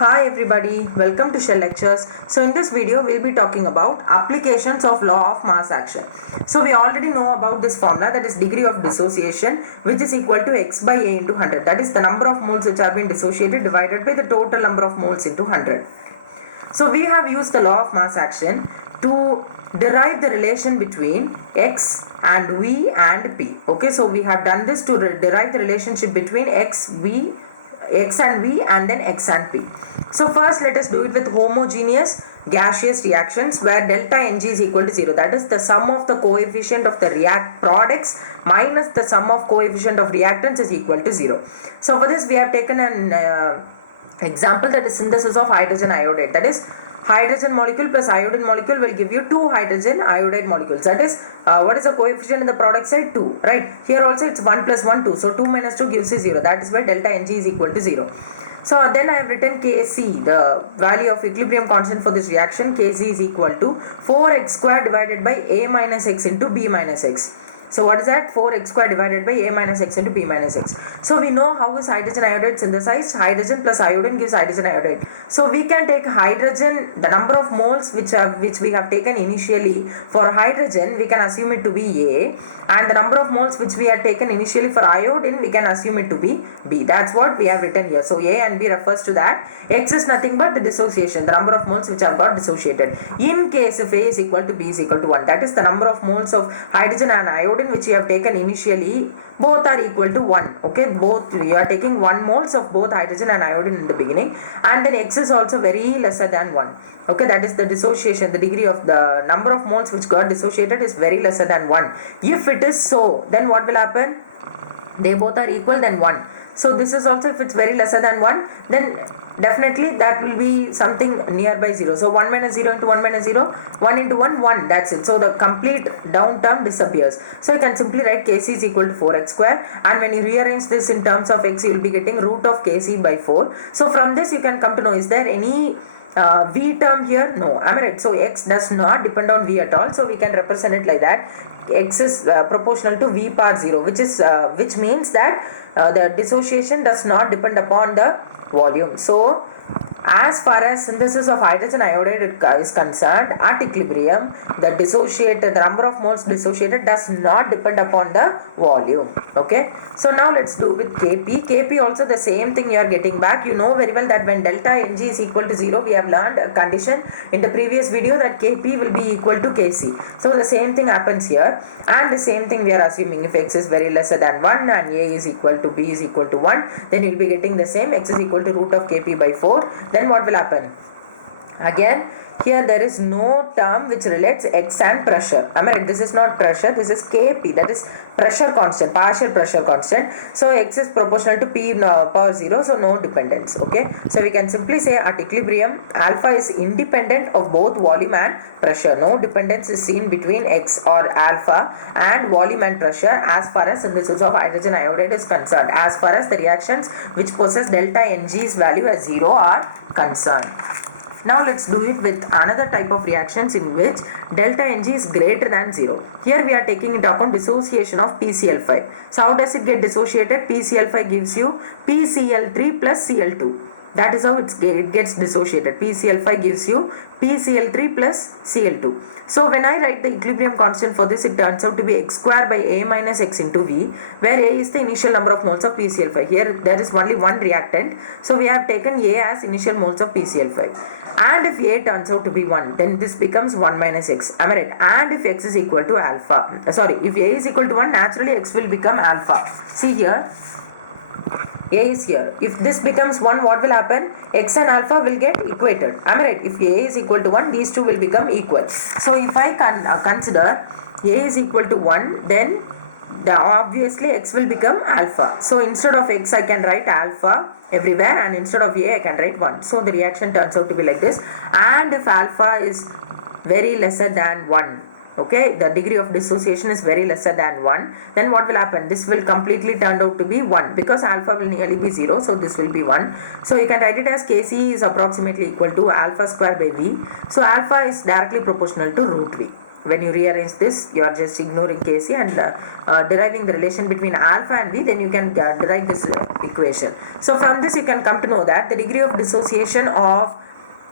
Hi everybody, welcome to Shell Lectures. So in this video we'll be talking about applications of law of mass action. So we already know about this formula, that is degree of dissociation, which is equal to x by a into 100. That is the number of moles which have been dissociated divided by the total number of moles into 100. So we have used the law of mass action to derive the relation between x and v and p. Okay, so we have done this to derive the relationship between x and v and then x and p. So first let us do it with homogeneous gaseous reactions where delta Ng is equal to 0. That is the sum of the coefficient of the react products minus the sum of coefficient of reactants is equal to 0. So for this we have taken an example, that is synthesis of hydrogen iodide. That is hydrogen molecule plus iodine molecule will give you two hydrogen iodide molecules. That is what is the coefficient in the product side? 2, right? Here also it's 1 plus 1 2, so 2 minus 2 gives you 0. That is why delta Ng is equal to 0. So then I have written Kc, the value of equilibrium constant for this reaction. Kc is equal to 4x square divided by a minus x into b minus x. So what is that? 4x square divided by a minus x into b minus x. So we know how is hydrogen iodide synthesized. Hydrogen plus iodine gives hydrogen iodide. So we can take hydrogen, the number of moles which we have taken initially for hydrogen, we can assume it to be A, and the number of moles which we had taken initially for iodine, we can assume it to be B. That's what we have written here. So A and B refers to that. X is nothing but the dissociation, the number of moles which have got dissociated. In case if A is equal to B is equal to 1, that is the number of moles of hydrogen and iodine which you have taken initially, both are equal to 1. Okay, both you are taking 1 moles of both hydrogen and iodine in the beginning, and then x is also very lesser than 1. Okay, that is the dissociation, the degree of the number of moles which got dissociated is very lesser than 1. If it is so, then what will happen? They both are equal, then 1. So this is also, if it's very lesser than 1, then definitely that will be something nearby 0. So 1 minus 0 into 1 minus 0, 1 into 1, 1, that's it. So the complete down term disappears. So you can simply write Kc is equal to 4x square, and when you rearrange this in terms of x, you will be getting root of Kc by 4. So from this you can come to know, is there any v term here? No, am I right? So x does not depend on v at all, so we can represent it like that. X is proportional to v power 0, which means that the dissociation does not depend upon the volume. So as far as synthesis of hydrogen iodide is concerned, at equilibrium, the number of moles dissociated does not depend upon the volume. Okay, so now let's do with Kp. Kp also the same thing you are getting back. You know very well that when delta Ng is equal to 0, we have learned a condition in the previous video that Kp will be equal to Kc. So the same thing happens here, and the same thing we are assuming. If x is very lesser than 1 and a is equal to b is equal to 1, then you will be getting the same. X is equal to root of Kp by 4. Then what will happen? Again, here there is no term which relates x and pressure. I mean, this is not pressure, this is Kp, that is pressure constant, partial pressure constant. So x is proportional to p power 0, so no dependence. Okay, so we can simply say at equilibrium, alpha is independent of both volume and pressure. No dependence is seen between x or alpha and volume and pressure as far as synthesis of hydrogen iodide is concerned, as far as the reactions which possess delta Ng's value as 0 are concerned. Now let's do it with another type of reactions in which delta Ng is greater than 0. Here we are taking into account dissociation of PCl5. So how does it get dissociated? PCl5 gives you PCl3 plus Cl2. That is how it gets dissociated. PCl5 gives you PCl3 plus Cl2. So when I write the equilibrium constant for this, it turns out to be x square by a minus x into v, where a is the initial number of moles of PCl5. Here there is only one reactant, so we have taken a as initial moles of PCl5. And if a turns out to be 1, then this becomes 1 minus x. Am I right? And if x is equal to alpha, if a is equal to 1, naturally x will become alpha. See here, a is here. If this becomes 1, what will happen? X and alpha will get equated. Am I right? If a is equal to 1, these two will become equal. So if I can consider a is equal to 1, then obviously x will become alpha. So instead of x, I can write alpha everywhere, and instead of a, I can write 1. So the reaction turns out to be like this. And if alpha is very lesser than 1, okay, the degree of dissociation is very lesser than 1, then what will happen? This will completely turn out to be 1, because alpha will nearly be 0, so this will be 1. So you can write it as Kc is approximately equal to alpha square by v. So alpha is directly proportional to root v. When you rearrange this, you are just ignoring Kc and deriving the relation between alpha and v, then you can derive this equation. So from this you can come to know that the degree of dissociation of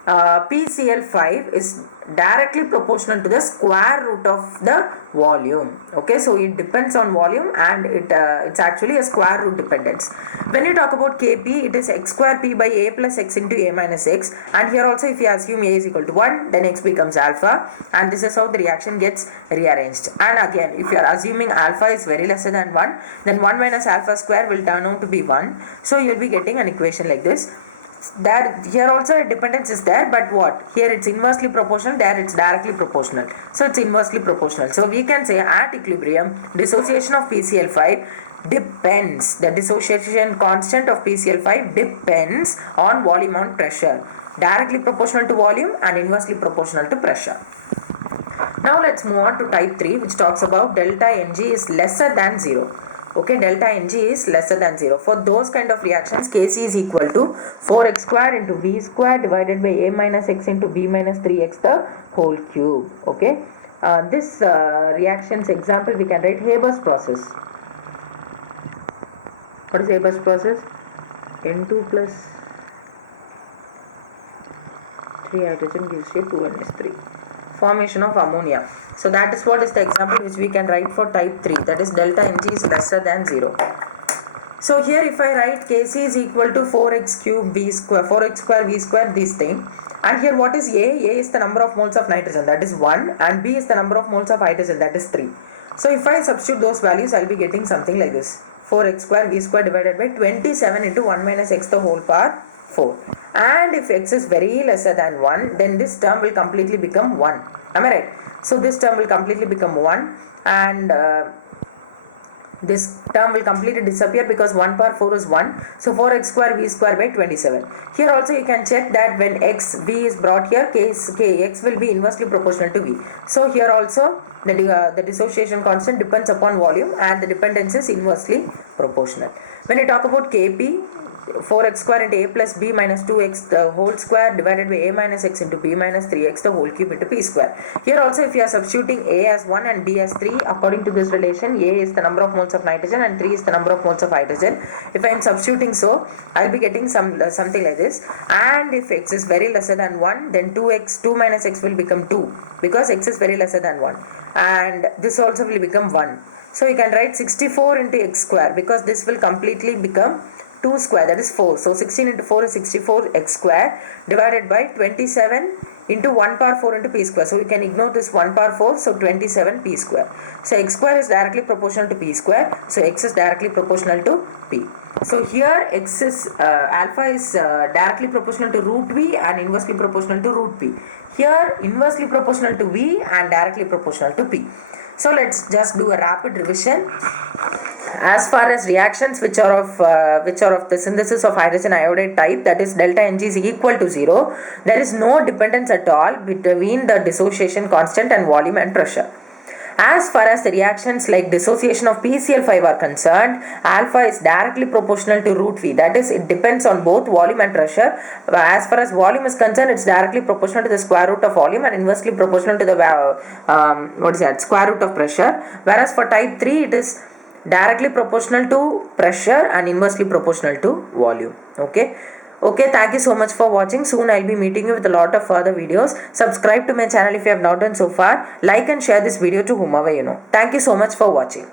PCl5 is directly proportional to the square root of the volume. Okay, so it depends on volume and it's actually a square root dependence. When you talk about Kp, it is x square p by a plus x into a minus x, and here also if you assume a is equal to 1, then x becomes alpha, and this is how the reaction gets rearranged. And again, if you are assuming alpha is very lesser than 1, then 1 minus alpha square will turn out to be 1. So you will be getting an equation like this. That here also a dependence is there, but what here it's inversely proportional, there it's directly proportional, so it's inversely proportional. So we can say at equilibrium dissociation of PCl5 depends, the dissociation constant of PCl5 depends on volume and pressure, directly proportional to volume and inversely proportional to pressure. Now let's move on to type 3, which talks about delta Ng is lesser than 0. Okay, delta Ng is lesser than 0. For those kind of reactions, Kc is equal to 4x square into V square divided by a minus x into b minus 3x the whole cube. Okay, this reactions example we can write Haber's process. What is Haber's process? N2 plus 3 hydrogen gives you 2NH3. Formation of ammonia. So that is what is the example which we can write for type 3, that is delta Ng is lesser than 0. So here if I write Kc is equal to 4x cube V square, 4x square V square, this thing, and here what is A? A is the number of moles of nitrogen, that is 1, and B is the number of moles of hydrogen, that is 3. So if I substitute those values, I will be getting something like this: 4x square V square divided by 27 into 1 minus x the whole power 4. And if x is very lesser than 1, then this term will completely become 1. Am I right? So this term will completely become 1, and this term will completely disappear because 1 power 4 is 1. So 4x square V square by 27. Here also you can check that when V is brought here, x will be inversely proportional to V. So here also the dissociation constant depends upon volume and the dependence is inversely proportional. When you talk about Kp, 4x square into a plus b minus 2x the whole square divided by a minus x into b minus 3x the whole cube into p square. Here also if you are substituting a as 1 and b as 3, according to this relation, a is the number of moles of nitrogen and 3 is the number of moles of hydrogen. If I am substituting, so I will be getting something like this. And if x is very lesser than 1, then 2 minus x will become 2 because x is very lesser than 1, and this also will become 1. So you can write 64 into x square because this will completely become 2 square, that is 4. So 16 into 4 is 64 x square divided by 27 into 1 power 4 into p square. So we can ignore this 1 power 4, so 27 p square. So x square is directly proportional to p square, so x is directly proportional to p. So here x is alpha is directly proportional to root v and inversely proportional to root p. Here inversely proportional to v and directly proportional to p. So let's just do a rapid revision. As far as reactions which are of the synthesis of hydrogen iodide type, that is delta Ng is equal to 0, there is no dependence at all between the dissociation constant and volume and pressure. As far as the reactions like dissociation of PCl5 are concerned, alpha is directly proportional to root V, that is it depends on both volume and pressure. As far as volume is concerned, it's directly proportional to the square root of volume and inversely proportional to the square root of pressure. Whereas for type 3 it is directly proportional to pressure and inversely proportional to volume. Okay, thank you so much for watching. Soon I'll be meeting you with a lot of further videos. Subscribe to my channel if you have not done so far. Like and share this video to whomever you know. Thank you so much for watching.